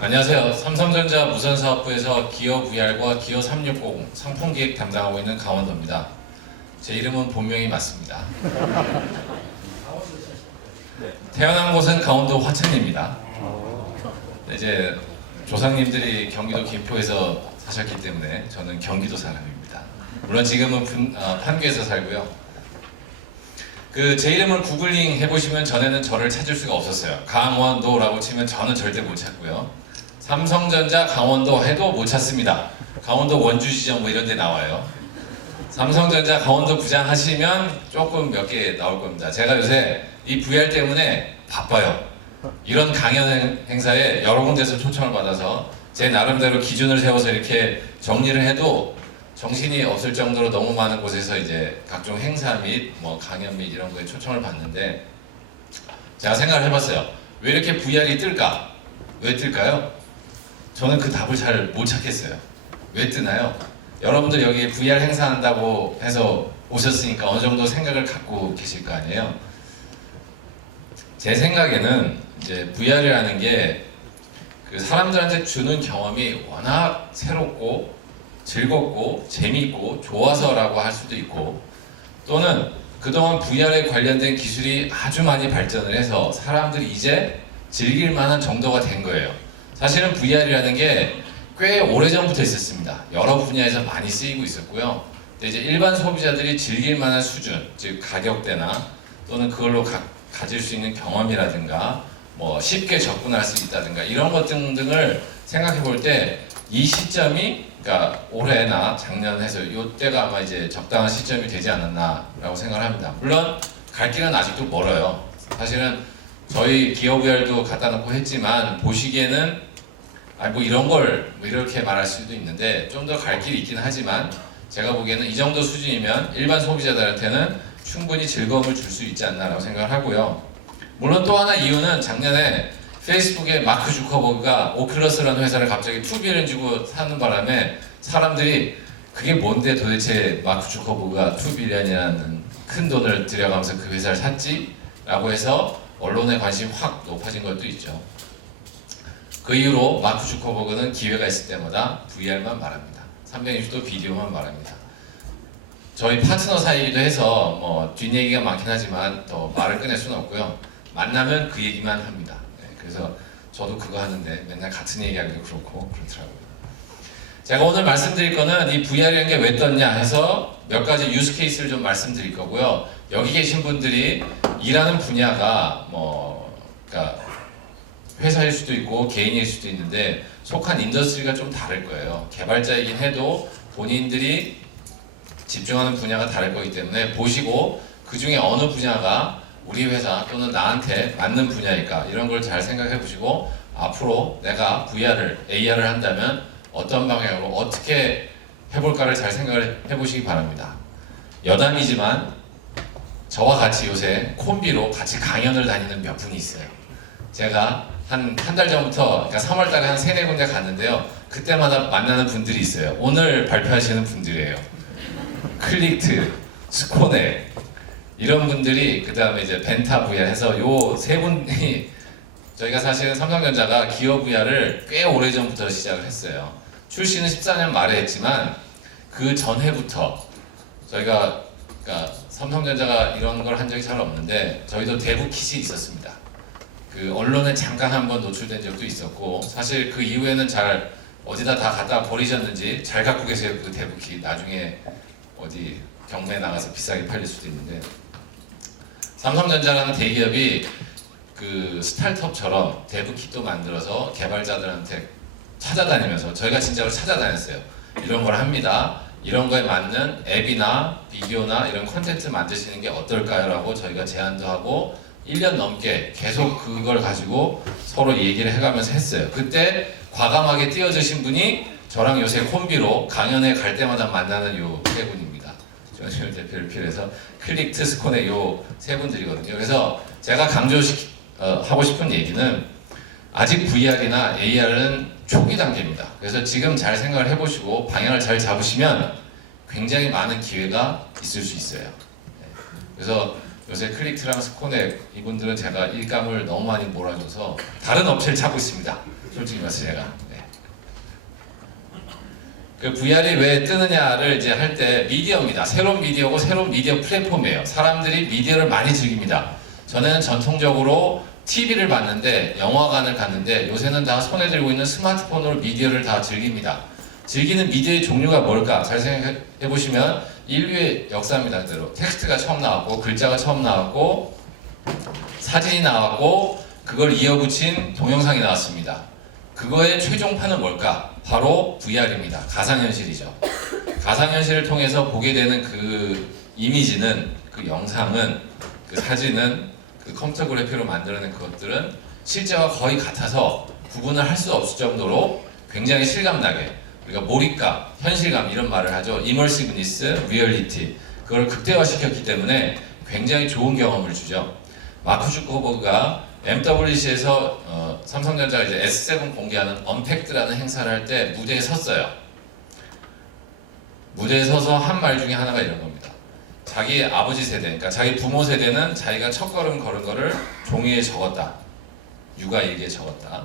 안녕하세요. 삼성전자 무선사업부에서 기어 VR과 기어 360 상품기획 담당하고 있는 강원도입니다. 제 이름은 본명이 맞습니다. 태어난 곳은 강원도 화천입니다. 이제 조상님들이 경기도 김포에서 사셨기 때문에 저는 경기도 사람입니다. 물론 지금은 판교에서 살고요. 제 이름을 구글링 해보시면 전에는 저를 찾을 수가 없었어요. 강원도라고 치면 저는 절대 못 찾고요. 삼성전자 강원도 해도 못 찾습니다. 강원도 원주시정 뭐 이런 데 나와요. 삼성전자 강원도 부장 하시면 조금 몇 개 나올 겁니다. 제가 요새 이 VR 때문에 바빠요. 이런 강연 행사에 여러 군데서 초청을 받아서 제 나름대로 기준을 세워서 이렇게 정리를 해도 정신이 없을 정도로 너무 많은 곳에서 이제 각종 행사 및 뭐 강연 및 이런 거에 초청을 받는데 제가 생각을 해봤어요. 왜 이렇게 VR이 뜰까? 왜 뜰까요? 저는 그 답을 잘 못 찾겠어요. 왜 뜨나요? 여러분들 여기 VR 행사한다고 해서 오셨으니까 어느 정도 생각을 갖고 계실 거 아니에요? 제 생각에는 이제 VR이라는 게 그 사람들한테 주는 경험이 워낙 새롭고 즐겁고 재미있고 좋아서라고 할 수도 있고, 또는 그동안 VR에 관련된 기술이 아주 많이 발전을 해서 사람들이 이제 즐길 만한 정도가 된 거예요. 사실은 VR이라는 게 꽤 오래전부터 있었습니다. 여러 분야에서 많이 쓰이고 있었고요. 근데 이제 일반 소비자들이 즐길 만한 수준, 즉 가격대나 또는 그걸로 가질 수 있는 경험이라든가 뭐 쉽게 접근할 수 있다든가 이런 것 등등을 생각해 볼 때 이 시점이, 그러니까 올해나 작년 해서 이때가 아마 이제 적당한 시점이 되지 않았나라고 생각을 합니다. 물론 갈 길은 아직도 멀어요. 사실은 저희 기어 VR도 갖다 놓고 했지만 보시기에는 뭐 이런 걸 뭐 이렇게 말할 수도 있는데 좀 더 갈 길이 있긴 하지만 제가 보기에는 이 정도 수준이면 일반 소비자들한테는 충분히 즐거움을 줄 수 있지 않나라고 생각을 하고요. 물론 또 하나 이유는 작년에 페이스북에 마크 주커버그가 오큘러스라는 회사를 갑자기 2빌리언 주고 사는 바람에 사람들이 그게 뭔데 도대체 마크 주커버그가 2빌리언이라는 큰 돈을 들여가면서 그 회사를 샀지? 라고 해서 언론의 관심이 확 높아진 것도 있죠. 그 이후로 마크 주커버그는 기회가 있을 때마다 VR만 말합니다. 360도 비디오만 말합니다. 저희 파트너 사이이기도 해서 뭐 뒷얘기가 많긴 하지만 더 말을 꺼낼 수는 없고요. 만나면 그 얘기만 합니다. 그래서 저도 그거 하는데 맨날 같은 얘기하기도 그렇고 그렇더라고요. 제가 오늘 말씀드릴 거는 이 VR이라는 게 왜 떴냐 해서 몇 가지 유스 케이스를 좀 말씀드릴 거고요. 여기 계신 분들이 일하는 분야가 그러니까 회사일 수도 있고 개인일 수도 있는데 속한 인더스트리가 좀 다를 거예요. 개발자이긴 해도 본인들이 집중하는 분야가 다를 거기 때문에 보시고 그 중에 어느 분야가 우리 회사 또는 나한테 맞는 분야일까 이런 걸 잘 생각해 보시고 앞으로 내가 VR을, AR을 한다면 어떤 방향으로 어떻게 해볼까를 잘 생각을 해보시기 바랍니다. 여담이지만 저와 같이 요새 콤비로 같이 강연을 다니는 몇 분이 있어요. 제가 한 달 전부터, 그러니까 3월 달에 한 3-4군데 갔는데요. 그때마다 만나는 분들이 있어요. 오늘 발표하시는 분들이에요. 클릭트, 스코네 이런 분들이, 그 다음에 이제 벤타 VR 해서 요 세 분이 저희가 사실은 삼성전자가 기어 VR을 꽤 오래전부터 시작을 했어요. 출시는 14년 말에 했지만 그 전해부터 저희가, 그러니까 삼성전자가 이런 걸 한 적이 잘 없는데 저희도 대부 킷이 있었습니다. 그 언론에 잠깐 한번 노출된 적도 있었고 사실 그 이후에는 잘 어디다 다 갖다 버리셨는지 잘 갖고 계세요. 그 대부 킷 나중에 어디 경매에 나가서 비싸게 팔릴 수도 있는데, 삼성전자라는 대기업이 그 스타트업처럼 데브킷도 만들어서 개발자들한테 찾아다니면서 저희가 진짜로 찾아다녔어요. 이런 걸 합니다. 이런 거에 맞는 앱이나 비디오나 이런 콘텐츠 만드시는 게 어떨까요? 라고 저희가 제안도 하고 1년 넘게 계속 그걸 가지고 서로 얘기를 해가면서 했어요. 그때 과감하게 뛰어드신 분이 저랑 요새 콤비로 강연에 갈 때마다 만나는 요 세 분입니다. 조현일 대표를 비롯해서 클릭트, 스콘의 요 세 분들이거든요. 그래서 제가 하고 싶은 얘기는 아직 VR이나 AR은 초기 단계입니다. 그래서 지금 잘 생각을 해보시고 방향을 잘 잡으시면 굉장히 많은 기회가 있을 수 있어요. 그래서 요새 클릭트랑 스코넥 이분들은 제가 일감을 너무 많이 몰아줘서 다른 업체를 찾고 있습니다. 솔직히 말해서 제가. 네. 그 VR이 왜 뜨느냐를 이제 할 때 미디어입니다. 새로운 미디어고 새로운 미디어 플랫폼이에요. 사람들이 미디어를 많이 즐깁니다. 저는 전통적으로 TV를 봤는데 영화관을 갔는데 요새는 다 손에 들고 있는 스마트폰으로 미디어를 다 즐깁니다. 즐기는 미디어의 종류가 뭘까? 잘 생각해 보시면 인류의 역사입니다. 그대로 텍스트가 처음 나왔고 글자가 처음 나왔고 사진이 나왔고 그걸 이어붙인 동영상이 나왔습니다. 그거의 최종판은 뭘까? 바로 VR입니다. 가상현실이죠. 가상현실을 통해서 보게 되는 그 이미지는, 그 영상은, 그 사진은, 그 컴퓨터 그래픽으로 만들어낸 그것들은 실제와 거의 같아서 구분을 할 수 없을 정도로 굉장히 실감나게, 우리가 몰입감, 현실감 이런 말을 하죠. 이머시브니스, 리얼리티, 그걸 극대화시켰기 때문에 굉장히 좋은 경험을 주죠. 마크 주커버그가 MWC에서 삼성전자가 이제 S7 공개하는 언팩트라는 행사를 할 때 무대에 섰어요. 무대에 서서 한 말 중에 하나가 이런 겁니다. 자기 아버지 세대, 그러니까 자기 부모 세대는 자기가 첫걸음 걸은 거를 종이에 적었다. 육아일기에 적었다.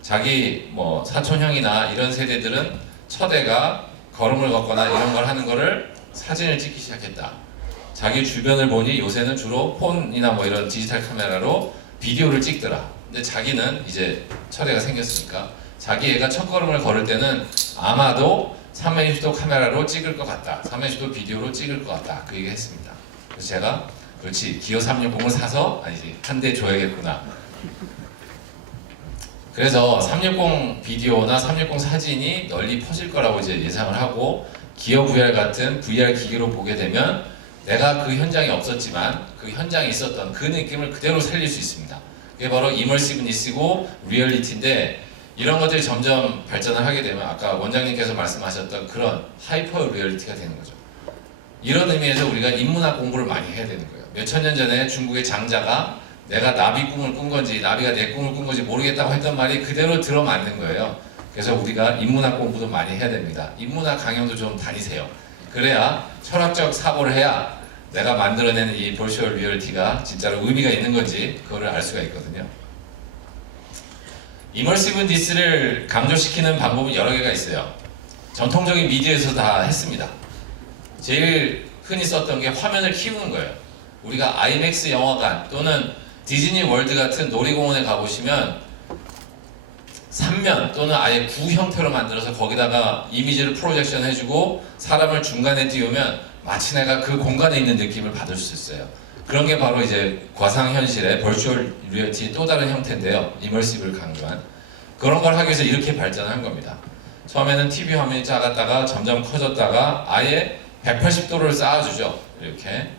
자기 뭐 사촌형이나 이런 세대들은 첫애가 걸음을 걷거나 이런 걸 하는 거를 사진을 찍기 시작했다. 자기 주변을 보니 요새는 주로 폰이나 뭐 이런 디지털 카메라로 비디오를 찍더라. 근데 자기는 이제 첫애가 생겼으니까 자기 애가 첫걸음을 걸을 때는 아마도 360도 카메라로 찍을 것 같다. 360도 비디오로 찍을 것 같다. 그 얘기 했습니다. 그래서 제가 그렇지, 기어 360을 사서 아니지, 한 대 줘야겠구나. 그래서 360 비디오나 360 사진이 널리 퍼질 거라고 이제 예상을 하고, 기어 VR 같은 VR 기기로 보게 되면 내가 그 현장에 없었지만 그 현장에 있었던 그 느낌을 그대로 살릴 수 있습니다. 그게 바로 이머시브니스고 리얼리티인데, 이런 것들이 점점 발전을 하게 되면 아까 원장님께서 말씀하셨던 그런 하이퍼 리얼리티가 되는 거죠. 이런 의미에서 우리가 인문학 공부를 많이 해야 되는 거예요. 몇천 년 전에 중국의 장자가 내가 나비 꿈을 꾼 건지 나비가 내 꿈을 꾼 건지 모르겠다고 했던 말이 그대로 들어맞는 거예요. 그래서 우리가 인문학 공부도 많이 해야 됩니다. 인문학 강연도 좀 다니세요. 그래야 철학적 사고를 해야 내가 만들어내는 이 버추얼 리얼리티가 진짜로 의미가 있는 건지 그거를 알 수가 있거든요. 이머시브니스를 강조시키는 방법은 여러 개가 있어요. 전통적인 미디어에서 다 했습니다. 제일 흔히 썼던 게 화면을 키우는 거예요. 우리가 아이맥스 영화관 또는 디즈니 월드 같은 놀이공원에 가보시면 3면 또는 아예 구 형태로 만들어서 거기다가 이미지를 프로젝션 해주고 사람을 중간에 띄우면 마치 내가 그 공간에 있는 느낌을 받을 수 있어요. 그런 게 바로 이제 가상현실의 버추얼 리얼리티의 또 다른 형태인데요. 이머시브를 강조한. 그런 걸 하기 위해서 이렇게 발전한 겁니다. 처음에는 TV 화면이 작았다가 점점 커졌다가 아예 180도를 쌓아주죠. 이렇게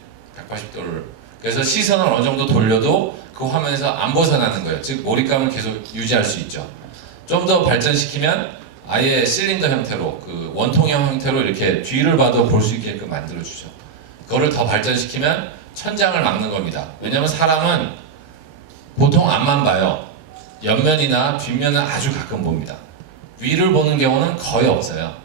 180도를. 그래서 시선을 어느 정도 돌려도 그 화면에서 안 벗어나는 거예요. 즉 몰입감을 계속 유지할 수 있죠. 좀 더 발전시키면 아예 실린더 형태로, 그 원통형 형태로 이렇게 뒤를 봐도 볼 수 있게끔 만들어주죠. 그거를 더 발전시키면 천장을 막는 겁니다. 왜냐하면 사람은 보통 앞만 봐요. 옆면이나 뒷면은 아주 가끔 봅니다. 위를 보는 경우는 거의 없어요.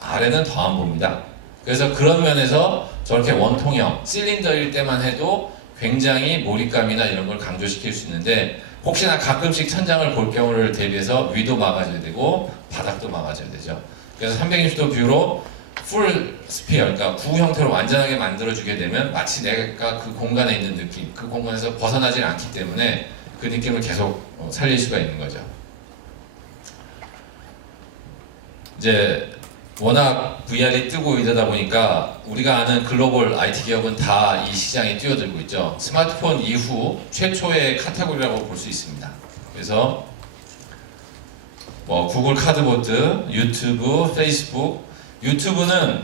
아래는 더 안 봅니다. 그래서 그런 면에서 저렇게 원통형, 실린더일 때만 해도 굉장히 몰입감이나 이런 걸 강조시킬 수 있는데, 혹시나 가끔씩 천장을 볼 경우를 대비해서 위도 막아줘야 되고 바닥도 막아줘야 되죠. 그래서 360도 뷰로 풀 스피어, 그러니까 구 형태로 완전하게 만들어주게 되면 마치 내가 그 공간에 있는 느낌, 그 공간에서 벗어나질 않기 때문에 그 느낌을 계속 살릴 수가 있는 거죠. 이제 워낙 VR이 뜨고 이러다 보니까 우리가 아는 글로벌 IT 기업은 다 이 시장에 뛰어들고 있죠. 스마트폰 이후 최초의 카테고리라고 볼 수 있습니다. 그래서 뭐 구글 카드보드, 유튜브, 페이스북. 유튜브는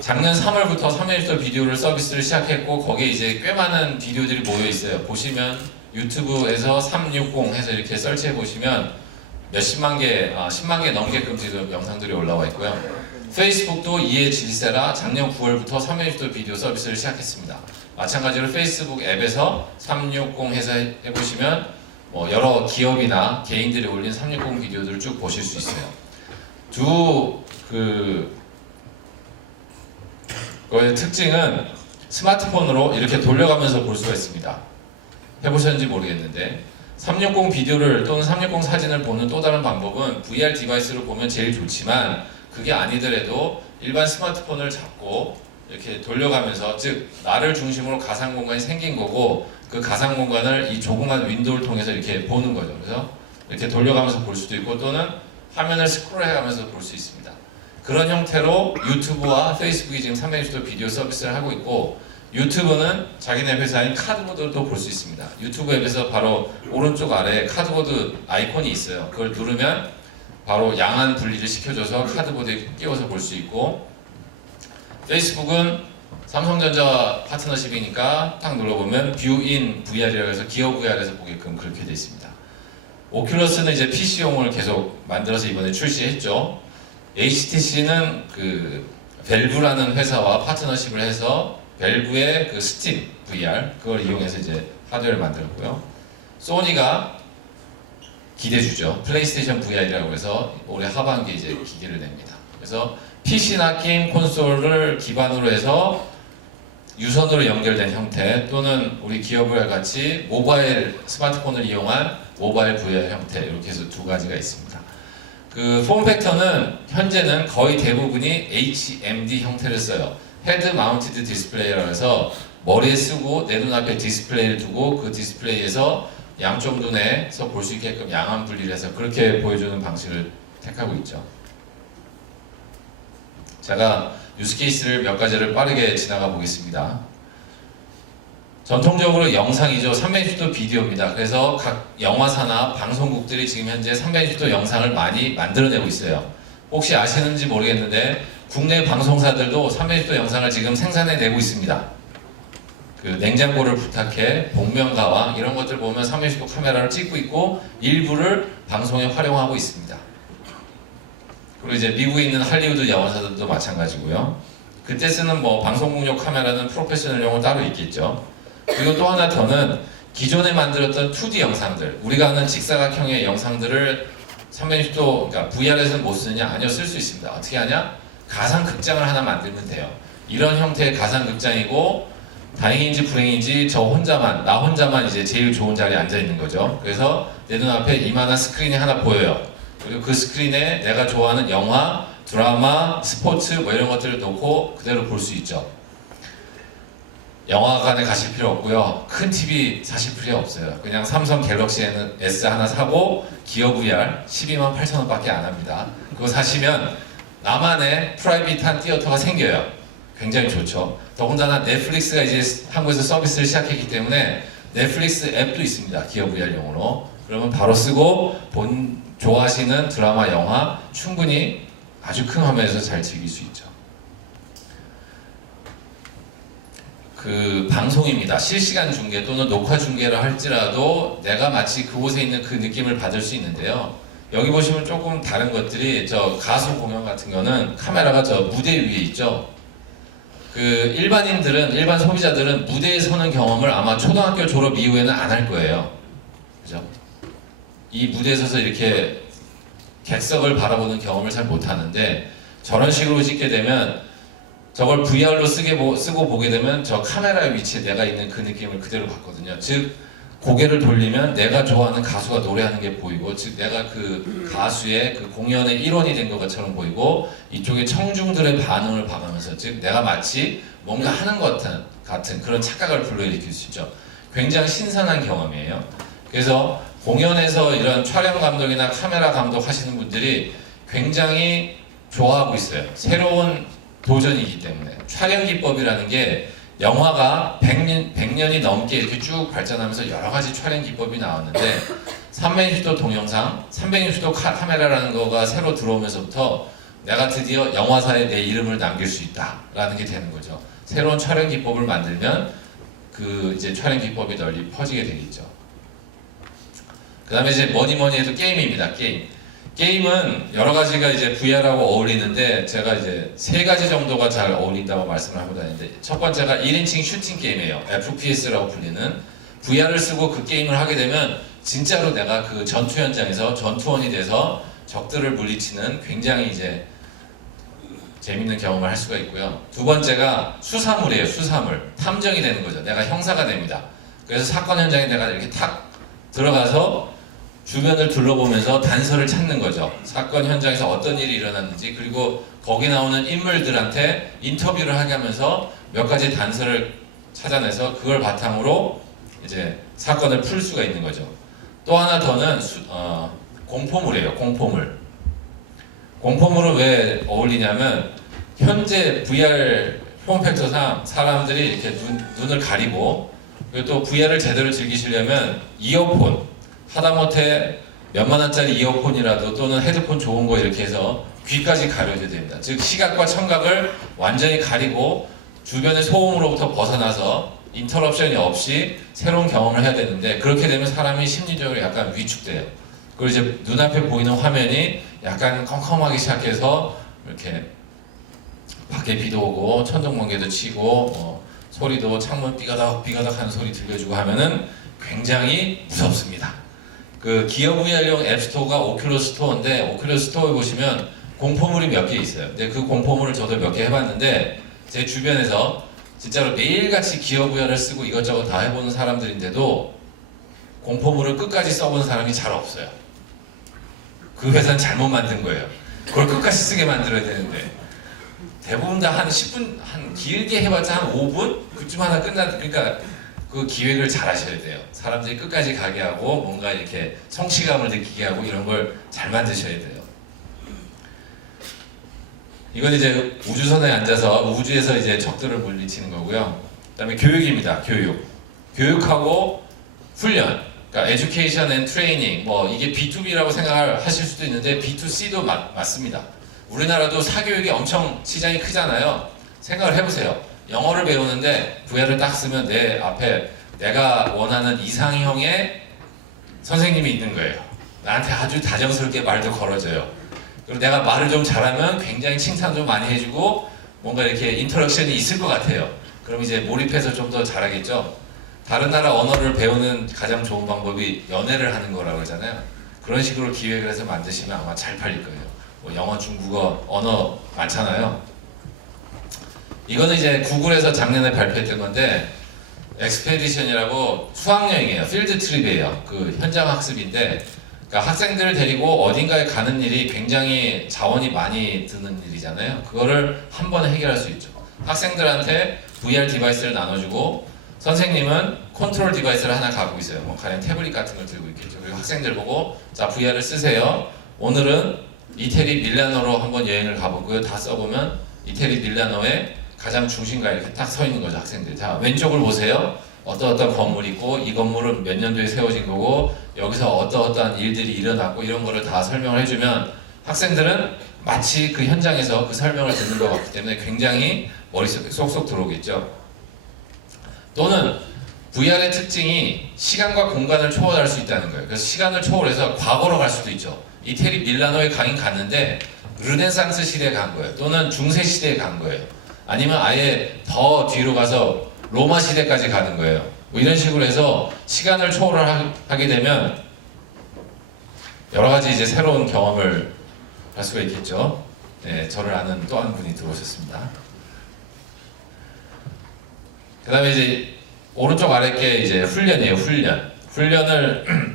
작년 3월부터 360도 비디오를 서비스를 시작했고 거기에 이제 꽤 많은 비디오들이 모여 있어요. 보시면 유튜브에서 360 해서 이렇게 설치해 보시면 몇십만 개, 10만 개 넘게끔 지금 영상들이 올라와 있고요. 페이스북도 이에 질세라 작년 9월부터 360도 비디오 서비스를 시작했습니다. 마찬가지로 페이스북 앱에서 360 해서 해보시면 뭐 여러 기업이나 개인들이 올린 360 비디오들을 쭉 보실 수 있어요. 그거의 특징은 스마트폰으로 이렇게 돌려가면서 볼 수가 있습니다. 해보셨는지 모르겠는데 360 비디오를 또는 360 사진을 보는 또 다른 방법은 VR 디바이스로 보면 제일 좋지만 그게 아니더라도 일반 스마트폰을 잡고 이렇게 돌려가면서, 즉 나를 중심으로 가상 공간이 생긴 거고 그 가상 공간을 이 조그만 윈도우를 통해서 이렇게 보는 거죠. 그래서 이렇게 돌려가면서 볼 수도 있고 또는 화면을 스크롤해가면서 볼 수 있습니다. 그런 형태로 유튜브와 페이스북이 지금 360도 비디오 서비스를 하고 있고, 유튜브는 자기네 회사인 카드보드도 볼 수 있습니다. 유튜브 앱에서 바로 오른쪽 아래에 카드보드 아이콘이 있어요. 그걸 누르면 바로 양안 분리를 시켜줘서 카드보드에 끼워서 볼 수 있고, 페이스북은 삼성전자와 파트너십이니까 딱 눌러보면 뷰인 VR이라고 해서 기어 VR에서 보게끔 그렇게 되어 있습니다. 오큘러스는 이제 PC용을 계속 만들어서 이번에 출시했죠. HTC는 그 밸브라는 회사와 파트너십을 해서 밸브의 그 스팀 VR 그걸 이용해서 이제 하드웨어를 만들었고요. 소니가 기대주죠. 플레이스테이션 VR이라고 해서 올해 하반기에 이제 기계를 냅니다. 그래서 PC나 게임 콘솔을 기반으로 해서 유선으로 연결된 형태 또는 우리 기어 VR 같이 모바일 스마트폰을 이용한 모바일 VR 형태, 이렇게 해서 두 가지가 있습니다. 그 폼팩터는 현재는 거의 대부분이 HMD 형태를 써요. 헤드 마운티드 디스플레이라고 해서 머리에 쓰고 내 눈앞에 디스플레이를 두고 그 디스플레이에서 양쪽 눈에서 볼 수 있게끔 양안 분리를 해서 그렇게 보여주는 방식을 택하고 있죠. 제가 유스케이스를 몇 가지를 빠르게 지나가 보겠습니다. 전통적으로 영상이죠. 360도 비디오입니다. 그래서 각 영화사나 방송국들이 지금 현재 360도 영상을 많이 만들어내고 있어요. 혹시 아시는지 모르겠는데 국내 방송사들도 360도 영상을 지금 생산해내고 있습니다. 그 냉장고를 부탁해, 복면가왕 이런 것들 보면 360도 카메라를 찍고 있고 일부를 방송에 활용하고 있습니다. 그리고 이제 미국에 있는 할리우드 영화사들도 마찬가지고요. 그때 쓰는 뭐 방송국용 카메라는 프로페셔널용으로 따로 있겠죠. 그리고 또 하나 더는 기존에 만들었던 2D 영상들, 우리가 아는 직사각형의 영상들을 360도, 그러니까 VR에서는 못 쓰느냐? 아니요, 쓸 수 있습니다. 어떻게 하냐? 가상 극장을 하나 만들면 돼요. 이런 형태의 가상 극장이고 다행인지 불행인지 나 혼자만 이제 제일 좋은 자리에 앉아 있는 거죠. 그래서 내 눈앞에 이만한 스크린이 하나 보여요. 그리고 그 스크린에 내가 좋아하는 영화, 드라마, 스포츠 뭐 이런 것들을 놓고 그대로 볼 수 있죠. 영화관에 가실 필요 없고요. 큰 TV 사실 필요 없어요. 그냥 삼성 갤럭시 S 하나 사고 기어 VR 128,000원 밖에 안 합니다. 그거 사시면 나만의 프라이빗한 티어터가 생겨요. 굉장히 좋죠. 더군다나 넷플릭스가 이제 한국에서 서비스를 시작했기 때문에 넷플릭스 앱도 있습니다. 기어 VR용으로. 그러면 바로 쓰고 좋아하시는 드라마, 영화 충분히 아주 큰 화면에서 잘 즐길 수 있죠. 그 방송입니다. 실시간 중계 또는 녹화 중계를 할지라도 내가 마치 그곳에 있는 그 느낌을 받을 수 있는데요. 여기 보시면 조금 다른 것들이 저 가수 공연 같은 거는 카메라가 저 무대 위에 있죠. 그 일반 소비자들은 무대에 서는 경험을 아마 초등학교 졸업 이후에는 안 할 거예요. 그죠? 이 무대에 서서 이렇게 객석을 바라보는 경험을 잘 못 하는데 저런 식으로 찍게 되면 저걸 VR로 쓰고 보게 되면 저 카메라의 위치에 내가 있는 그 느낌을 그대로 받거든요. 즉 고개를 돌리면 내가 좋아하는 가수가 노래하는 게 보이고, 즉 내가 그 가수의 그 공연의 일원이 된 것처럼 보이고, 이쪽에 청중들의 반응을 봐가면서 즉 내가 마치 뭔가 하는 것 같은 그런 착각을 불러일으킬 수 있죠. 굉장히 신선한 경험이에요. 그래서 공연에서 이런 촬영 감독이나 카메라 감독 하시는 분들이 굉장히 좋아하고 있어요. 새로운 도전이기 때문에. 촬영 기법이라는 게 영화가 100년이 넘게 이렇게 쭉 발전하면서 여러 가지 촬영 기법이 나왔는데 360도 동영상, 360도 카메라라는 거가 새로 들어오면서부터 내가 드디어 영화사에 내 이름을 남길 수 있다라는 게 되는 거죠. 새로운 촬영 기법을 만들면 그 이제 촬영 기법이 널리 퍼지게 되겠죠. 그 다음에 이제 뭐니 해도 게임입니다. 게임은 여러 가지가 이제 VR하고 어울리는데 제가 이제 세 가지 정도가 잘 어울린다고 말씀을 하고 다니는데, 첫 번째가 1인칭 슈팅 게임이에요. FPS라고 불리는. VR을 쓰고 그 게임을 하게 되면 진짜로 내가 그 전투 현장에서 전투원이 돼서 적들을 물리치는 굉장히 이제 재밌는 경험을 할 수가 있고요. 두 번째가 수사물이에요. 수사물. 탐정이 되는 거죠. 내가 형사가 됩니다. 그래서 사건 현장에 내가 이렇게 탁 들어가서 주변을 둘러보면서 단서를 찾는 거죠. 사건 현장에서 어떤 일이 일어났는지, 그리고 거기 나오는 인물들한테 인터뷰를 하게 하면서 몇 가지 단서를 찾아내서 그걸 바탕으로 이제 사건을 풀 수가 있는 거죠. 또 하나 더는 공포물이에요. 공포물. 공포물은 왜 어울리냐면 현재 VR 폼팩터상 사람들이 이렇게 눈을 가리고, 그리고 또 VR을 제대로 즐기시려면 이어폰, 하다못해 몇만 원짜리 이어폰이라도 또는 헤드폰 좋은 거 이렇게 해서 귀까지 가려줘야 됩니다. 즉 시각과 청각을 완전히 가리고 주변의 소음으로부터 벗어나서 인터럽션이 없이 새로운 경험을 해야 되는데, 그렇게 되면 사람이 심리적으로 약간 위축돼요. 그리고 이제 눈앞에 보이는 화면이 약간 컴컴하기 시작해서 이렇게 밖에 비도 오고 천둥번개도 치고 소리도 창문 삐가닥 삐가닥 하는 소리 들려주고 하면은 굉장히 무섭습니다. 그 기어 VR용 앱스토어가 오큘러스 스토어인데, 오큘러스 스토어에 보시면 공포물이 몇 개 있어요. 근데 그 공포물을 저도 몇 개 해봤는데, 제 주변에서 진짜로 매일같이 기어 VR을 쓰고 이것저것 다 해보는 사람들인데도 공포물을 끝까지 써본 사람이 잘 없어요. 그 회사는 잘못 만든 거예요. 그걸 끝까지 쓰게 만들어야 되는데, 대부분 다 한 10분, 한 길게 해봤자 한 5분? 그쯤 하나 그러니까 그 기획을 잘 하셔야 돼요. 사람들이 끝까지 가게 하고 뭔가 이렇게 성취감을 느끼게 하고 이런 걸 잘 만드셔야 돼요. 이건 이제 우주선에 앉아서 우주에서 이제 적들을 물리치는 거고요. 그다음에 교육입니다. 교육하고 훈련. 그러니까 education and training. 뭐 이게 B2B라고 생각하실 수도 있는데 B2C도 맞습니다. 우리나라도 사교육이 엄청 시장이 크잖아요. 생각을 해보세요. 영어를 배우는데 VR을 딱 쓰면 내 앞에 내가 원하는 이상형의 선생님이 있는 거예요. 나한테 아주 다정스럽게 말도 걸어줘요. 그리고 내가 말을 좀 잘하면 굉장히 칭찬 좀 많이 해주고 뭔가 이렇게 인터랙션이 있을 것 같아요. 그럼 이제 몰입해서 좀 더 잘하겠죠. 다른 나라 언어를 배우는 가장 좋은 방법이 연애를 하는 거라고 하잖아요. 그런 식으로 기획을 해서 만드시면 아마 잘 팔릴 거예요. 뭐 영어, 중국어, 언어 많잖아요. 이거는 이제 구글에서 작년에 발표했던 건데, 엑스페디션이라고 수학여행이에요. 필드 트립이에요. 그 현장 학습인데, 그러니까 학생들을 데리고 어딘가에 가는 일이 굉장히 자원이 많이 드는 일이잖아요. 그거를 한 번에 해결할 수 있죠. 학생들한테 VR 디바이스를 나눠주고, 선생님은 컨트롤 디바이스를 하나 갖고 있어요. 뭐 가령 태블릿 같은 걸 들고 있겠죠. 그리고 학생들 보고, 자, VR을 쓰세요. 오늘은 이태리 밀라노로 한번 여행을 가보고요. 다 써보면 이태리 밀라노의 가장 중심가에 이렇게 딱 서 있는 거죠, 학생들. 자, 왼쪽을 보세요. 어떤 건물이 있고, 이 건물은 몇 년도에 세워진 거고, 여기서 어떠한 일들이 일어났고, 이런 거를 다 설명을 해주면 학생들은 마치 그 현장에서 그 설명을 듣는 것 같기 때문에 굉장히 머릿속에 쏙쏙 들어오겠죠. 또는 VR의 특징이 시간과 공간을 초월할 수 있다는 거예요. 그래서 시간을 초월해서 과거로 갈 수도 있죠. 이태리 밀라노에 가긴 갔는데 르네상스 시대에 간 거예요. 또는 중세 시대에 간 거예요. 아니면 아예 더 뒤로 가서 로마 시대까지 가는 거예요. 뭐 이런 식으로 해서 시간을 초월을 하게 되면 여러 가지 이제 새로운 경험을 할 수가 있겠죠. 네, 저를 아는 또 한 분이 들어오셨습니다. 그 다음에 이제 오른쪽 아래께 이제 훈련이에요. 훈련을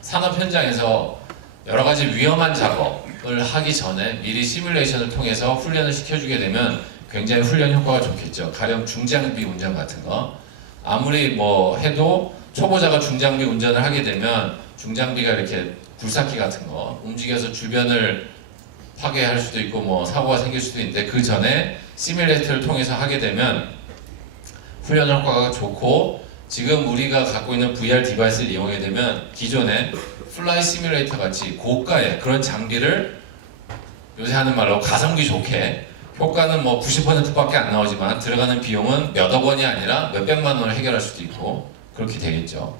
산업 현장에서 여러 가지 위험한 작업을 하기 전에 미리 시뮬레이션을 통해서 훈련을 시켜주게 되면 굉장히 훈련 효과가 좋겠죠. 가령 중장비 운전 같은 거. 아무리 뭐 해도 초보자가 중장비 운전을 하게 되면 중장비가 이렇게 굴삭기 같은 거 움직여서 주변을 파괴할 수도 있고 뭐 사고가 생길 수도 있는데, 그 전에 시뮬레이터를 통해서 하게 되면 훈련 효과가 좋고, 지금 우리가 갖고 있는 VR 디바이스를 이용하게 되면 기존에 플라이 시뮬레이터 같이 고가의 그런 장비를 요새 하는 말로 가성비 좋게, 효과는 뭐 90%밖에 안 나오지만 들어가는 비용은 몇억 원이 아니라 몇백만 원을 해결할 수도 있고 그렇게 되겠죠.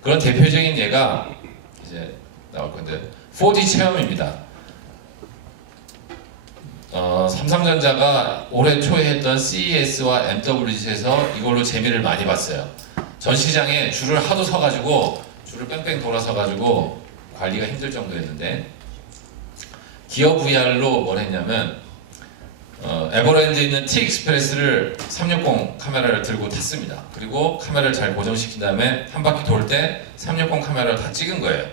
그런 대표적인 예가 이제 나올 건데 4D 체험입니다. 삼성전자가 올해 초에 했던 CES와 MWC에서 이걸로 재미를 많이 봤어요. 전시장에 줄을 하도 서가지고 줄을 뺑뺑 돌아서가지고 관리가 힘들 정도였는데, 기어 VR로 뭘 했냐면 에버랜드에 있는 T 익스프레스를 360 카메라를 들고 탔습니다. 그리고 카메라를 잘 고정시킨 다음에 한 바퀴 돌 때 360 카메라를 다 찍은 거예요.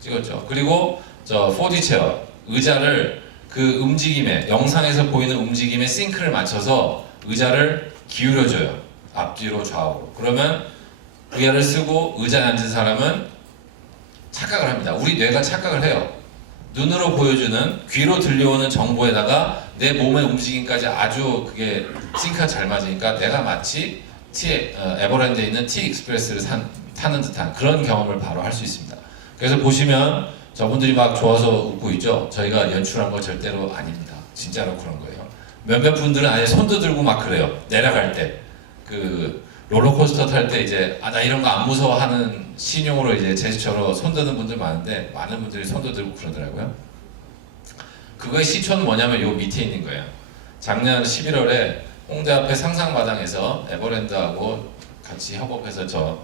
찍었죠. 그리고 저 4D 체어 의자를 그 움직임에 영상에서 보이는 움직임에 싱크를 맞춰서 의자를 기울여줘요. 앞뒤로 좌우로. 그러면 VR을 쓰고 의자에 앉은 사람은 착각을 합니다. 우리 뇌가 착각을 해요. 눈으로 보여주는 귀로 들려오는 정보에다가 내 몸의 움직임까지 아주 그게 싱크가 잘 맞으니까 내가 마치 에버랜드에 있는 T 익스프레스를 타는 듯한 그런 경험을 바로 할 수 있습니다. 그래서 보시면 저분들이 막 좋아서 웃고 있죠. 저희가 연출한 거 절대로 아닙니다. 진짜로 그런 거예요. 몇몇 분들은 아예 손도 들고 막 그래요. 내려갈 때 그 롤러코스터 탈 때 이제 나 이런 거 안 무서워하는 신용으로 이제 제스처로 손 드는 분들 많은데 많은 분들이 손도 들고 그러더라고요. 그거의 시초는 뭐냐면 요 밑에 있는 거예요. 작년 11월에 홍대 앞에 상상마당에서 에버랜드하고 같이 협업해서 저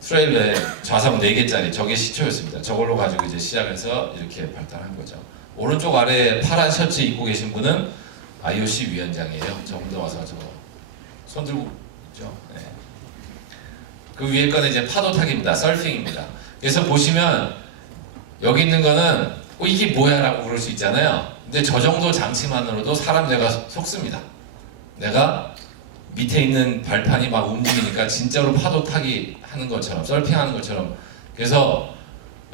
트레일러에 좌석 4개짜리 저게 시초였습니다. 저걸로 가지고 이제 시작해서 이렇게 발달한 거죠. 오른쪽 아래에 파란 셔츠 입고 계신 분은 IOC 위원장이에요. 저분도 와서 저거 손 들고 있죠. 네. 그 위에 거는 이제 파도 타기입니다. 서핑입니다. 그래서 보시면 여기 있는 거는 이게 뭐야 라고 그럴 수 있잖아요. 근데 저 정도 장치만으로도 사람 뇌가 속습니다. 내가 밑에 있는 발판이 막 움직이니까 진짜로 파도 타기 하는 것처럼 서핑하는 것처럼. 그래서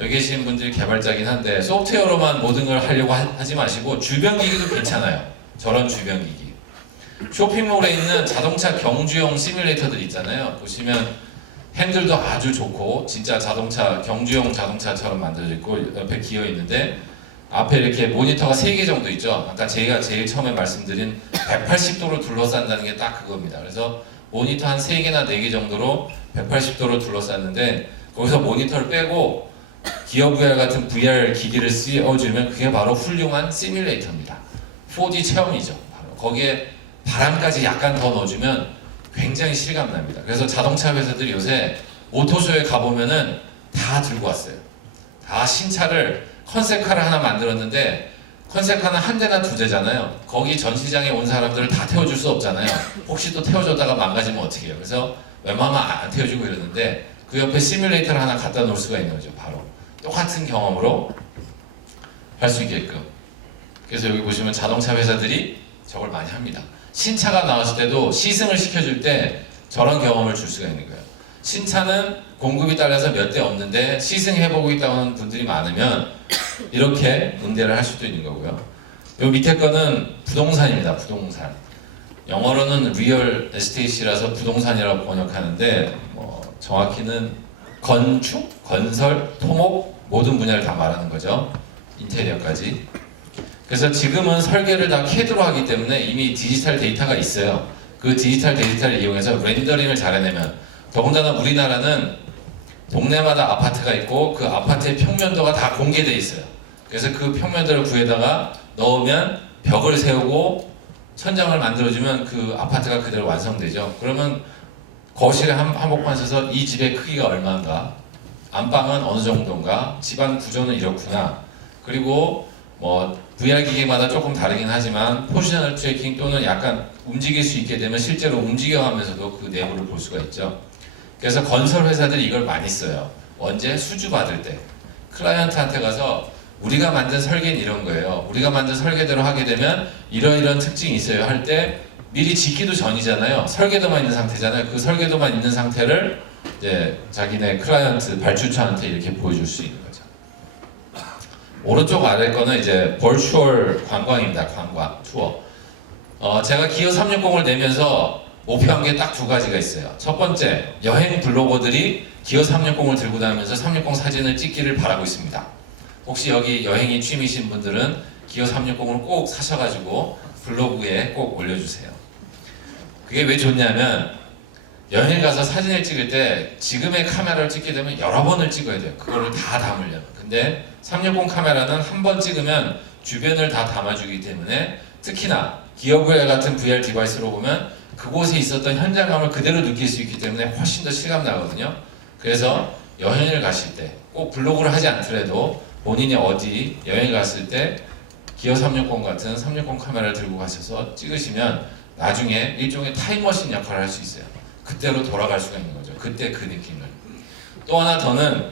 여기 계신 분들이 개발자긴 한데 소프트웨어로만 모든 걸 하려고 하지 마시고 주변 기기도 괜찮아요. 저런 주변 기기. 쇼핑몰에 있는 자동차 경주용 시뮬레이터들 있잖아요. 보시면 핸들도 아주 좋고 진짜 자동차 경주용 자동차처럼 만들어져 있고 옆에 기어 있는데 앞에 이렇게 모니터가 3개 정도 있죠. 아까 제가 제일 처음에 말씀드린 180도로 둘러싼다는 게 딱 그겁니다. 그래서 모니터 한 3개나 4개 정도로 180도로 둘러쌌는데 거기서 모니터를 빼고 기어 VR 같은 VR 기기를 씌워주면 그게 바로 훌륭한 시뮬레이터입니다. 4D 체험이죠. 바로 거기에 바람까지 약간 더 넣어주면 굉장히 실감납니다. 그래서 자동차 회사들이 요새 오토쇼에 가보면은 다 들고 왔어요. 다 신차를 컨셉카를 하나 만들었는데 컨셉카는 한 대나 2대잖아요. 거기 전시장에 온 사람들을 다 태워줄 수 없잖아요. 혹시 또 태워줬다가 망가지면 어떻게 해요? 그래서 웬만하면 안 태워주고 이러는데 그 옆에 시뮬레이터를 하나 갖다 놓을 수가 있는 거죠. 바로 똑같은 경험으로 할 수 있게끔. 그래서 여기 보시면 자동차 회사들이 저걸 많이 합니다. 신차가 나왔을 때도 시승을 시켜줄 때 저런 경험을 줄 수가 있는 거예요. 신차는 공급이 딸려서 몇 대 없는데 시승해보고 있다는 분들이 많으면 이렇게 응대를 할 수도 있는 거고요. 요 밑에 거는 부동산입니다. 부동산. 영어로는 리얼 에스테이시라서 부동산이라고 번역하는데 정확히는 건축, 건설, 토목 모든 분야를 다 말하는 거죠. 인테리어까지. 그래서 지금은 설계를 다 CAD로 하기 때문에 이미 디지털 데이터가 있어요. 그 디지털 데이터를 이용해서 렌더링을 잘 해내면 더군다나 우리나라는 동네마다 아파트가 있고 그 아파트의 평면도가 다 공개돼 있어요. 그래서 그 평면도를 구에다가 넣으면 벽을 세우고 천장을 만들어주면 그 아파트가 그대로 완성되죠. 그러면 거실에 한복판 써서 이 집의 크기가 얼마인가, 안방은 어느 정도인가, 집안 구조는 이렇구나. 그리고 VR 기기마다 조금 다르긴 하지만 포지셔널 트래킹 또는 약간 움직일 수 있게 되면 실제로 움직여가면서도 그 내부를 볼 수가 있죠. 그래서 건설 회사들이 이걸 많이 써요. 언제? 수주 받을 때 클라이언트한테 가서 우리가 만든 설계는 이런 거예요. 우리가 만든 설계대로 하게 되면 이런 특징이 있어요 할 때 미리 짓기도 전이잖아요. 설계도만 있는 상태잖아요. 그 설계도만 있는 상태를 이제 자기네 클라이언트 발주처한테 이렇게 보여줄 수 있는 거죠. 오른쪽 아래 거는 이제 버추얼 관광입니다. 관광 투어. 제가 기어 360을 내면서 목표한 게 딱 2가지가 있어요. 첫 번째, 여행 블로거들이 기어 360을 들고 다니면서 360 사진을 찍기를 바라고 있습니다. 혹시 여기 여행이 취미신 분들은 기어 360을 꼭 사셔가지고 블로그에 꼭 올려주세요. 그게 왜 좋냐면 여행 가서 사진을 찍을 때 지금의 카메라를 찍게 되면 여러 번을 찍어야 돼요. 그거를 다 담으려면. 근데 360 카메라는 한 번 찍으면 주변을 다 담아주기 때문에 특히나 기어VR 같은 VR 디바이스로 보면 그곳에 있었던 현장감을 그대로 느낄 수 있기 때문에 훨씬 더 실감 나거든요. 그래서 여행을 가실 때 꼭 블로그를 하지 않더라도 본인이 어디 여행 갔을 때 기어 360 같은 360 카메라를 들고 가셔서 찍으시면 나중에 일종의 타임머신 역할을 할 수 있어요. 그때로 돌아갈 수가 있는 거죠. 그때 그 느낌을. 또 하나 더는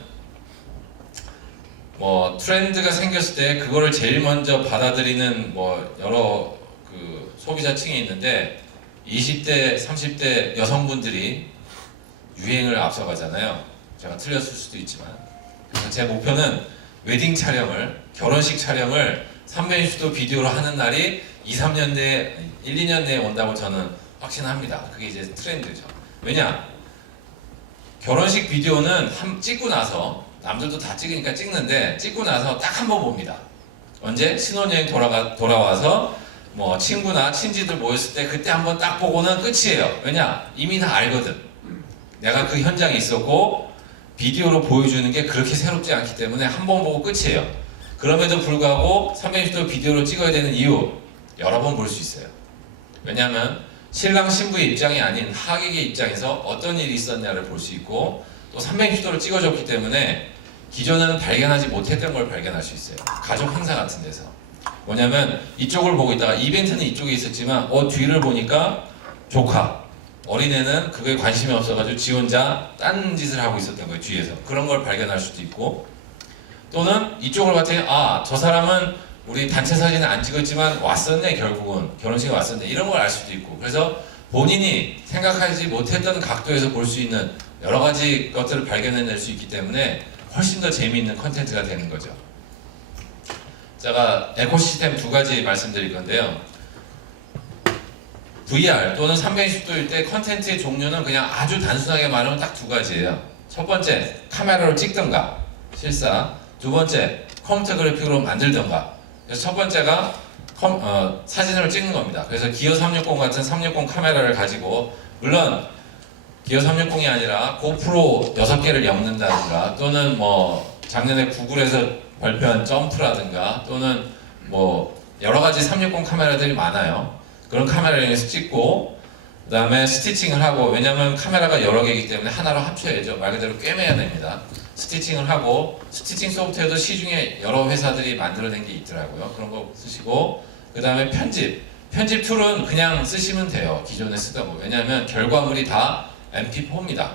뭐 트렌드가 생겼을 때 그거를 제일 먼저 받아들이는 뭐 여러 그 소비자층이 있는데 20대, 30대 여성분들이 유행을 앞서가잖아요. 제가 틀렸을 수도 있지만. 그래서 제 목표는 웨딩 촬영을, 결혼식 촬영을 360도 비디오로 하는 날이 2, 3년 내에, 1, 2년 내에 온다고 저는 확신합니다. 그게 이제 트렌드죠. 왜냐? 결혼식 비디오는 찍고 나서, 남들도 다 찍으니까 찍는데, 찍고 나서 딱 한 번 봅니다. 언제? 신혼여행 돌아와서 뭐 친구나 친지들 모였을 때 그때 한 번 딱 보고는 끝이에요. 왜냐? 이미 다 알거든. 내가 그 현장에 있었고 비디오로 보여주는 게 그렇게 새롭지 않기 때문에 한 번 보고 끝이에요. 그럼에도 불구하고 360도 비디오로 찍어야 되는 이유 여러 번 볼 수 있어요. 왜냐하면 신랑 신부의 입장이 아닌 하객의 입장에서 어떤 일이 있었냐를 볼 수 있고 또 360도로 찍어줬기 때문에 기존에는 발견하지 못했던 걸 발견할 수 있어요. 가족 행사 같은 데서. 뭐냐면 이쪽을 보고 있다가 이벤트는 이쪽에 있었지만 뒤를 보니까 조카 어린애는 그거에 관심이 없어가지고 지 혼자 딴 짓을 하고 있었던 거예요. 뒤에서. 그런 걸 발견할 수도 있고 또는 이쪽을 봤더니 저 사람은 우리 단체 사진을 안 찍었지만 왔었네. 결국은 결혼식에 왔었네. 이런 걸 알 수도 있고 그래서 본인이 생각하지 못했던 각도에서 볼 수 있는 여러 가지 것들을 발견해낼 수 있기 때문에 훨씬 더 재미있는 컨텐츠가 되는 거죠. 제가 에코시스템 두 가지 말씀드릴 건데요. VR 또는 360도일 때 컨텐츠의 종류는 그냥 아주 단순하게 말하면 딱 두 가지예요. 첫 번째, 카메라로 찍던가 실사. 두 번째, 컴퓨터 그래픽으로 만들던가. 그래서 첫 번째가 사진을 찍는 겁니다. 그래서 기어 360 같은 360 카메라를 가지고 물론 기어 360이 아니라 고프로 6개를 엮는다든가 또는 뭐 작년에 구글에서 발표한 점프라든가 또는 뭐 여러 가지 360 카메라들이 많아요. 그런 카메라를 이용해서 찍고 그 다음에 스티칭을 하고 왜냐면 카메라가 여러 개이기 때문에 하나로 합쳐야죠. 말 그대로 꿰매야 됩니다. 스티칭을 하고 스티칭 소프트웨어도 시중에 여러 회사들이 만들어낸 게 있더라고요. 그런 거 쓰시고 그 다음에 편집 툴은 그냥 쓰시면 돼요. 기존에 쓰던 거. 왜냐하면 결과물이 다 MP4입니다.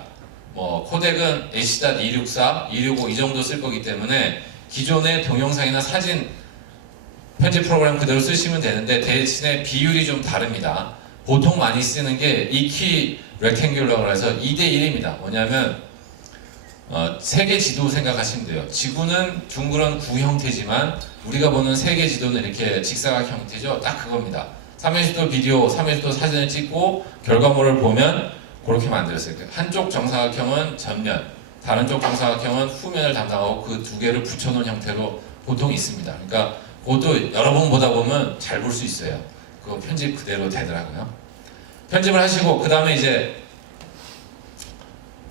뭐 코덱은 H.264, 265 이 정도 쓸 거기 때문에 기존의 동영상이나 사진 편집 프로그램 그대로 쓰시면 되는데 대신에 비율이 좀 다릅니다. 보통 많이 쓰는 게 이키 렉탱귤러라고 해서 2:1입니다. 뭐냐면 세계 지도 생각하시면 돼요. 지구는 둥그런 구 형태지만 우리가 보는 세계 지도는 이렇게 직사각 형태죠. 딱 그겁니다. 360도 비디오, 360도 사진을 찍고 결과물을 보면 그렇게 만들었어요. 한쪽 정사각형은 전면, 다른 쪽 정사각형은 후면을 담당하고 그 두 개를 붙여놓은 형태로 보통 있습니다. 그러니까 그것도 여러 번 보다 보면 잘 볼 수 있어요. 그거 편집 그대로 되더라고요. 편집을 하시고 그 다음에 이제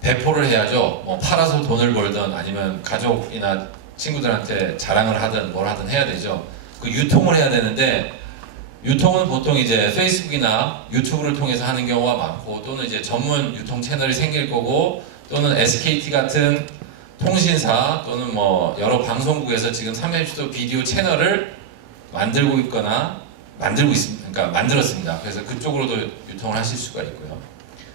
배포를 해야죠. 뭐 팔아서 돈을 벌든 아니면 가족이나 친구들한테 자랑을 하든 뭘 하든 해야 되죠. 그 유통을 해야 되는데 유통은 보통 이제 페이스북이나 유튜브를 통해서 하는 경우가 많고 또는 이제 전문 유통 채널이 생길 거고 또는 SKT 같은 통신사 또는 뭐 여러 방송국에서 지금 360도 비디오 채널을 만들고 있거나 그러니까 만들었습니다. 그래서 그쪽으로도 유통을 하실 수가 있고요.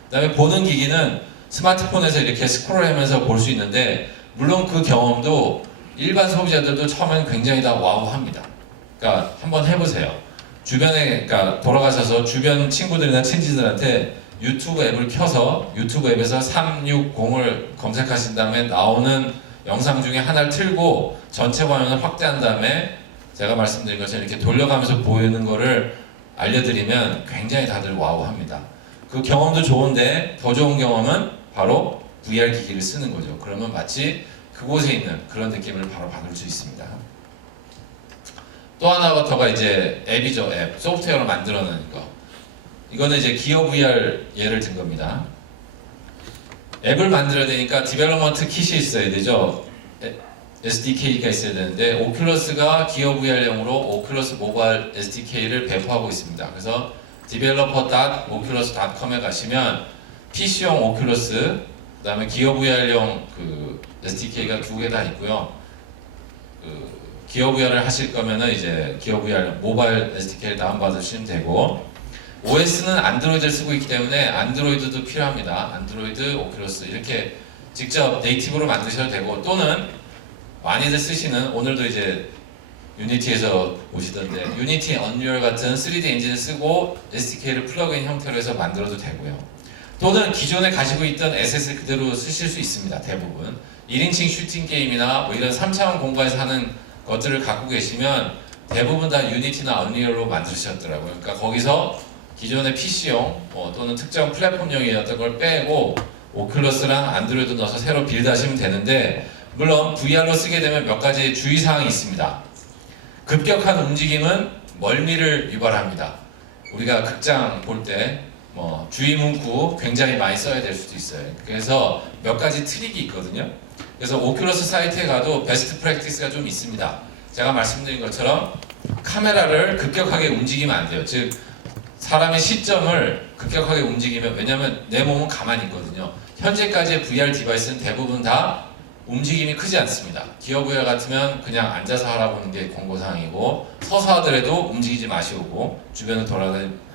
그다음에 보는 기기는 스마트폰에서 이렇게 스크롤하면서 볼 수 있는데 물론 그 경험도 일반 소비자들도 처음엔 굉장히 다 와우합니다. 그러니까 한번 해보세요. 주변에 그러니까 돌아가셔서 주변 친구들이나 친지들한테 유튜브 앱을 켜서 유튜브 앱에서 360을 검색하신 다음에 나오는 영상 중에 하나를 틀고 전체 화면을 확대한 다음에 제가 말씀드린 것처럼 이렇게 돌려가면서 보이는 거를 알려드리면 굉장히 다들 와우합니다. 그 경험도 좋은데 더 좋은 경험은 바로 VR 기기를 쓰는 거죠. 그러면 마치 그곳에 있는 그런 느낌을 바로 받을 수 있습니다. 또 하나가 더가 이제 앱이죠. 앱. 소프트웨어로 만들어내는 거. 이거는 이제 기어 VR 예를 든 겁니다. 앱을 만들어야 되니까 디벨로먼트 킷이 있어야 되죠. SDK가 있어야 되는데 오큘러스가 기어 VR용으로 오큘러스 모바일 SDK를 배포하고 있습니다. 그래서 developer.oculus.com에 가시면 PC용 오큘러스, 그 다음에 기어 VR용 그 SDK가 두 개 다 있고요. 기어 VR을 하실 거면은 이제 기어 VR 모바일 SDK를 다운받으시면 되고, OS는 안드로이드를 쓰고 있기 때문에 안드로이드도 필요합니다. 안드로이드, 오큘러스 이렇게 직접 네이티브로 만드셔도 되고, 또는 많이들 쓰시는, 오늘도 이제 유니티에서 오시던데 유니티, 언리얼 같은 3D 엔진을 쓰고 SDK를 플러그인 형태로 해서 만들어도 되고요. 또는 기존에 가지고 있던 에셋을 그대로 쓰실 수 있습니다. 대부분 1인칭 슈팅 게임이나 뭐 이런 3차원 공간에서 하는 것들을 갖고 계시면 대부분 다 유니티나 언리얼로 만드셨더라고요. 그러니까 거기서 기존의 PC용 또는 특정 플랫폼용이었던 걸 빼고 오큘러스랑 안드로이드 넣어서 새로 빌드하시면 되는데, 물론 VR로 쓰게 되면 몇 가지 주의사항이 있습니다. 급격한 움직임은 멀미를 유발합니다. 우리가 극장 볼 때 주의 문구 굉장히 많이 써야 될 수도 있어요. 그래서 몇 가지 트릭이 있거든요. 그래서 오큘러스 사이트에 가도 베스트 프랙티스가 좀 있습니다. 제가 말씀드린 것처럼 카메라를 급격하게 움직이면 안 돼요. 즉 사람의 시점을 급격하게 움직이면, 왜냐하면 내 몸은 가만히 있거든요. 현재까지의 VR 디바이스는 대부분 다 움직임이 크지 않습니다. 기어 VR 같으면 그냥 앉아서 하라고 하는 게 권고사항이고, 서서 하더라도 움직이지 마시고 주변을 돌아다니는,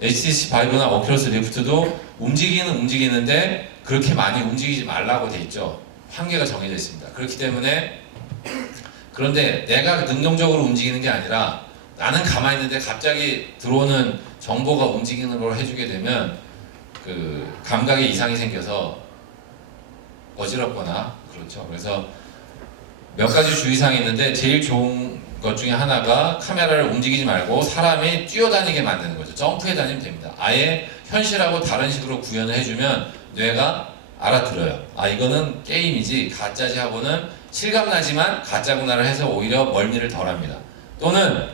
HTC 바이브나 오큘러스 리프트도 움직이는데 그렇게 많이 움직이지 말라고 돼 있죠. 한계가 정해져 있습니다. 그렇기 때문에, 그런데 내가 능동적으로 움직이는 게 아니라 나는 가만히 있는데 갑자기 들어오는 정보가 움직이는 걸 해주게 되면 그 감각에 이상이 생겨서 어지럽거나 그렇죠. 그래서 몇 가지 주의사항이 있는데, 제일 좋은 것 중에 하나가 카메라를 움직이지 말고 사람이 뛰어다니게 만드는 거죠. 점프해 다니면 됩니다. 아예 현실하고 다른 식으로 구현을 해주면 뇌가 알아들어요. 아, 이거는 게임이지 가짜지 하고는 실감나지만 가짜구나를 해서 오히려 멀미를 덜합니다. 또는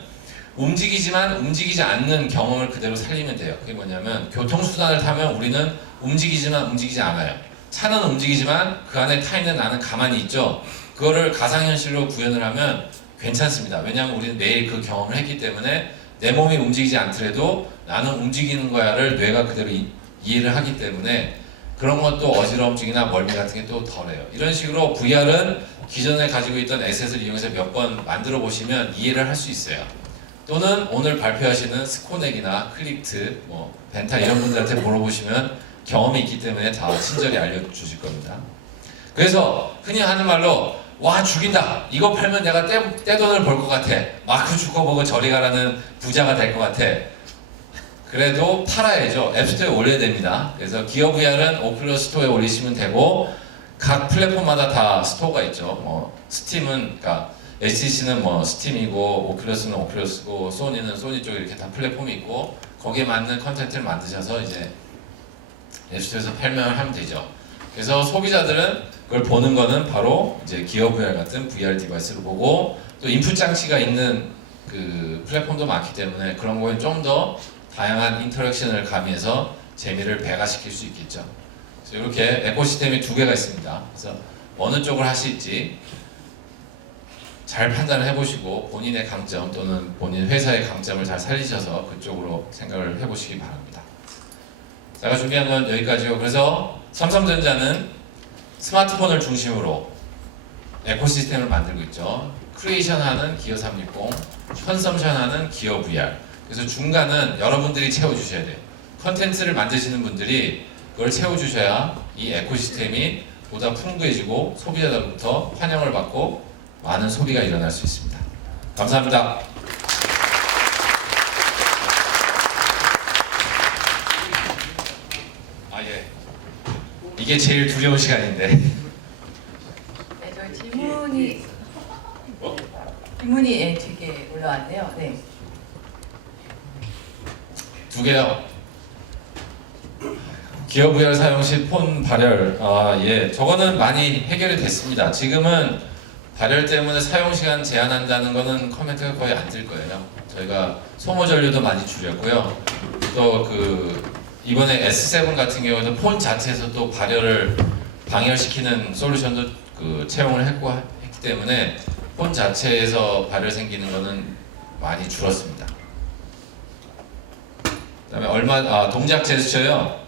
움직이지만 움직이지 않는 경험을 그대로 살리면 돼요. 그게 뭐냐면, 교통수단을 타면 우리는 움직이지만 움직이지 않아요. 차는 움직이지만 그 안에 타 있는 나는 가만히 있죠. 그거를 가상현실로 구현을 하면 괜찮습니다. 왜냐하면 우리는 매일 그 경험을 했기 때문에 내 몸이 움직이지 않더라도 나는 움직이는 거야를 뇌가 그대로 이해를 하기 때문에 그런 것도 어지러움증이나 멀미 같은 게 또 덜해요. 이런 식으로 VR은 기존에 가지고 있던 에셋을 이용해서 몇 번 만들어 보시면 이해를 할 수 있어요. 또는 오늘 발표하시는 스코넥이나 클릭트, 벤타 이런 분들한테 물어보시면 경험이 있기 때문에 다 친절히 알려주실 겁니다. 그래서 흔히 하는 말로 와 죽인다, 이거 팔면 내가 떼돈을 벌 것 같아, 마크 주커버그 저리 가라는 부자가 될 것 같아. 그래도 팔아야죠. 앱스토어에 올려야 됩니다. 그래서 기어 VR은 오큘러스 스토어에 올리시면 되고, 각 플랫폼마다 다 스토어가 있죠. 스팀은, 그러니까 HTC는 스팀이고, 오큘러스는 오큘러스고, 소니는 소니 쪽, 이렇게 다 플랫폼이 있고, 거기에 맞는 컨텐츠를 만드셔서 이제 앱스토어에서 팔면 하면 되죠. 그래서 소비자들은 그걸 보는 거는 바로 이제 기어 VR 같은 VR 디바이스를 보고, 또 인풋 장치가 있는 그 플랫폼도 많기 때문에 그런 거에 좀 더 다양한 인터랙션을 가미해서 재미를 배가시킬 수 있겠죠. 그래서 이렇게 에코시스템이 두 개가 있습니다. 그래서 어느 쪽을 하실지 잘 판단을 해보시고 본인의 강점 또는 본인 회사의 강점을 잘 살리셔서 그쪽으로 생각을 해보시기 바랍니다. 제가 준비한 건 여기까지요. 그래서 삼성전자는 스마트폰을 중심으로 에코시스템을 만들고 있죠. 크리에이션하는 기어 360, 컨섬션하는 기어 VR. 그래서 중간은 여러분들이 채워주셔야 돼요. 컨텐츠를 만드시는 분들이 그걸 채워주셔야 이 에코시스템이 보다 풍부해지고 소비자들로부터 환영을 받고 많은 소비가 일어날 수 있습니다. 감사합니다. 이게 제일 두려운 시간인데. 네, 저희 질문이 되게 올라왔네요. 네. 두 개요. 기어 VR 사용 시 폰 발열. 예, 저거는 많이 해결이 됐습니다. 지금은 발열 때문에 사용 시간 제한한다는 거는 커멘트가 거의 안 뜰 거예요. 저희가 소모 전류도 많이 줄였고요. 또 이번에 S7 같은 경우도 폰 자체에서 또 발열을 방열시키는 솔루션도 채용을 했기 때문에 폰 자체에서 발열 생기는 거는 많이 줄었습니다. 그다음에 동작 제스처요.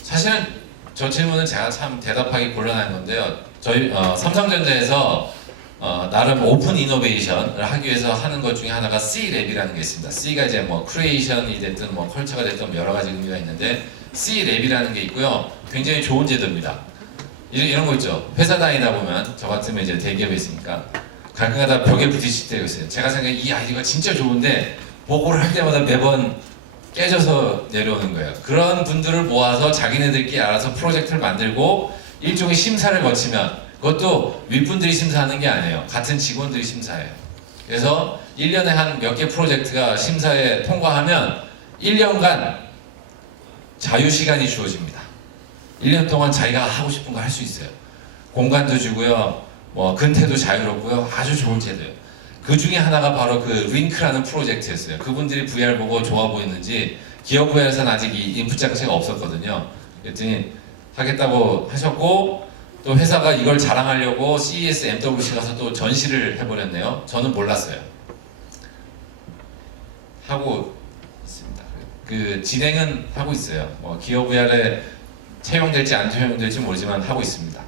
사실은 저 질문은 제가 참 대답하기 곤란한 건데요. 저희 삼성전자에서 나름 오픈 이노베이션을 하기 위해서 하는 것 중에 하나가 C랩이라는 게 있습니다. C가 이제 뭐 크리에이션이 됐든 뭐 컬처가 됐든 여러 가지 의미가 있는데 C랩이라는 게 있고요. 굉장히 좋은 제도입니다. 이런 거 있죠. 회사 다니다 보면 저 같으면 이제 대기업에 있으니까 가끔가다 벽에 부딪힐 때가 있어요. 제가 생각해 이 아이디어가 진짜 좋은데 보고를 할 때마다 매번 깨져서 내려오는 거예요. 그런 분들을 모아서 자기네들끼리 알아서 프로젝트를 만들고 일종의 심사를 거치면 그것도 윗분들이 심사하는 게 아니에요. 같은 직원들이 심사해요. 그래서 1년에 한 몇 개 프로젝트가 심사에 통과하면 1년간 자유시간이 주어집니다. 1년 동안 자기가 하고 싶은 거 할 수 있어요. 공간도 주고요. 뭐 근태도 자유롭고요. 아주 좋은 제도예요. 그 중에 하나가 바로 그 링크라는 프로젝트였어요. 그분들이 VR 보고 좋아 보이는지 기업 VR에서는 아직 이 인풋 자체가 없었거든요. 그랬더니 하겠다고 하셨고 또 회사가 이걸 자랑하려고 CES MWC 가서 또 전시를 해버렸네요. 저는 몰랐어요. 하고 있습니다. 그 진행은 하고 있어요. 뭐 기업 VR에 채용될지 안 채용될지 모르지만 하고 있습니다.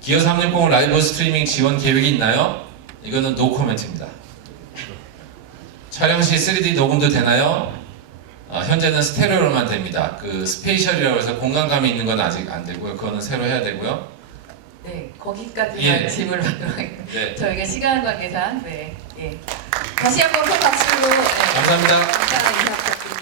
기어 360 라이브 스트리밍 지원 계획이 있나요? 이거는 노 코멘트입니다. 촬영 시 3D 녹음도 되나요? 현재는 스테레오로만 됩니다. 그 스페이셜이라고 해서 공간감이 있는 건 아직 안 되고요. 그거는 새로 해야 되고요. 네, 거기까지만 예. 질문을 받도록 하겠습니다. 네. 저희가 시간 관계상, 네, 예. 다시 한번 큰 박수로 네. 감사합니다. 감사한 인사 부탁드립니다.